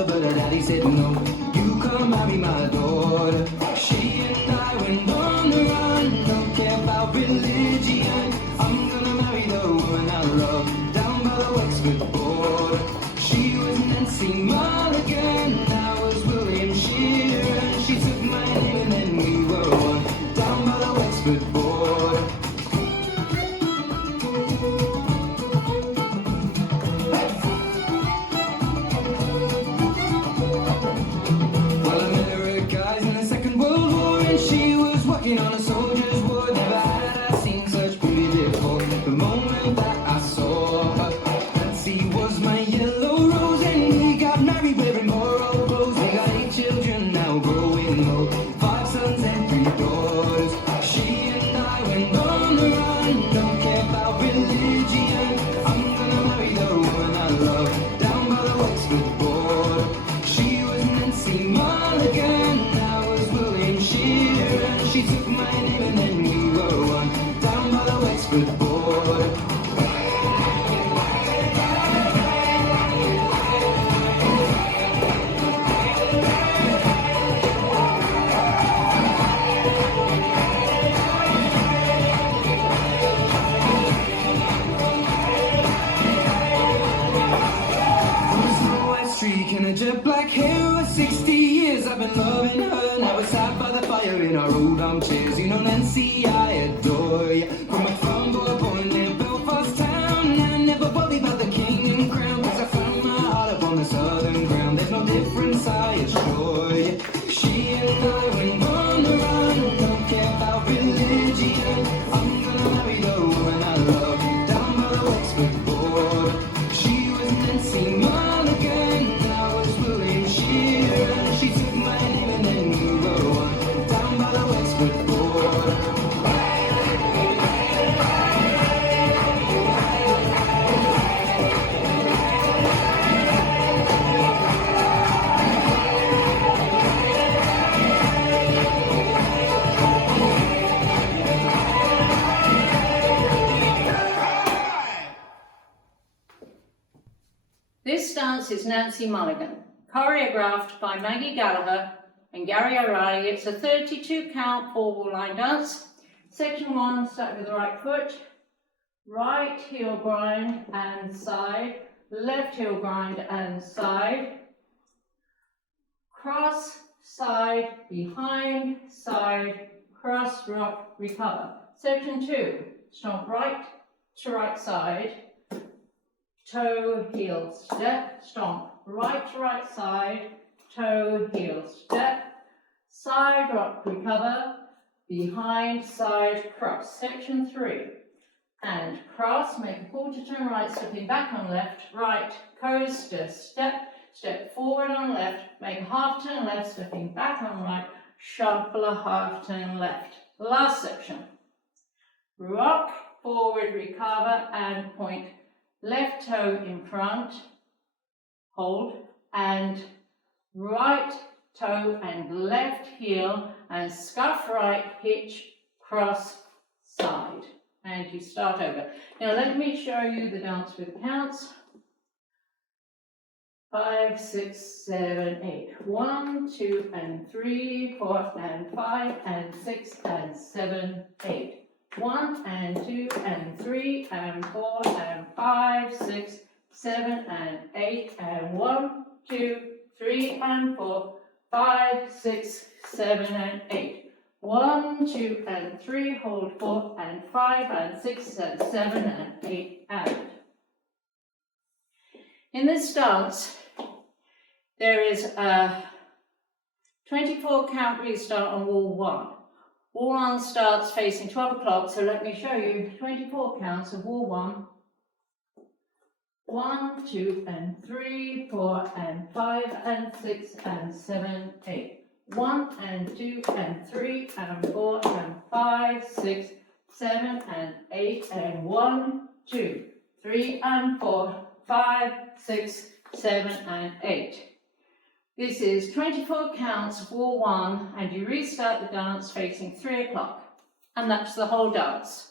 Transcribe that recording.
father, but her daddy said no. You come marry my daughter. She and I went on the run, don't care about religion. I'm gonna marry the woman I love, down by the Wexford border. She was Nancy Mulligan, I was William Sheeran. She took my name and then we were one, down by the Wexford border. Well, I met her guys in the Second World War, and she was working on a soldier's ward. Never had I seen such beauty before. The moment that I saw her, Nancy was my yellow rose, and we got married wearing moral clothes. We got 8 children now growing old, 5 sons and 3 daughters. She and I went on the run, don't care about religion. I'm gonna marry the woman I love, down by the Wexford border. She was Nancy Mulligan, I was William Sheeran. She took my name and then we were one, down by the Wexford border. Streak and a jet black hair, 60 years I've been loving her. Now we're sat by the fire in our old armchairs. You know, Nancy, I adore you. From a farm boy born near Belfast town, and I never worry about the king and crown, cause I found my heart up on the southern ground. There's no difference, I assure you. She and I went on the run, don't care about religion. I'm gonna marry the woman I love, down by the Wexford border. She was Nancy Mulligan, I was William Sheeran. She took my name and then we were one, down by the Wexford border. This dance is Nancy Mulligan, choreographed by Maggie Gallagher and Gary O'Reilly. It's a 32 count 4-wall line dance. Section 1, start with the right foot, right heel grind and side, left heel grind and side, cross, side, behind, side, cross, rock, recover. Section 2, stomp right to right side, toe, heel, step, stomp, right to right side, toe, heel, step, side, rock, recover, behind, side, cross. Section 3, and cross, make a quarter turn right, stepping back on left, right, coaster, step, step forward on left, make a half turn left, stepping back on right, shuffle a half turn left. Last section, rock, forward, recover, and point. Left toe in front, hold, and right toe and left heel, and scuff right, hitch, cross, side. And you start over. Now let me show you the dance with the counts. 5, 6, 7, 8. 1, 2, and 3, 4, and 5, and 6, and 7, 8. 1 and 2 and 3 and 4 and 5, 6, 7 and 8 and 1, 2, 3 and 4, 5, 6, 7 and 8. 1, 2 and 3, hold 4 and 5 and 6 and 7 and 8 and. In this dance, there is a 24 count restart on wall 1. Wall 1 starts facing 12 o'clock, so let me show you 24 counts of wall 1. 1, 2, and 3, 4, and 5, and 6, and 7, 8. 1, and 2, and 3, and 4, and 5, 6, 7, and 8, and 1, 2, 3, and 4, 5, 6, 7, and 8. This is 24 counts of wall 1, and you restart the dance facing 3 o'clock, and that's the whole dance.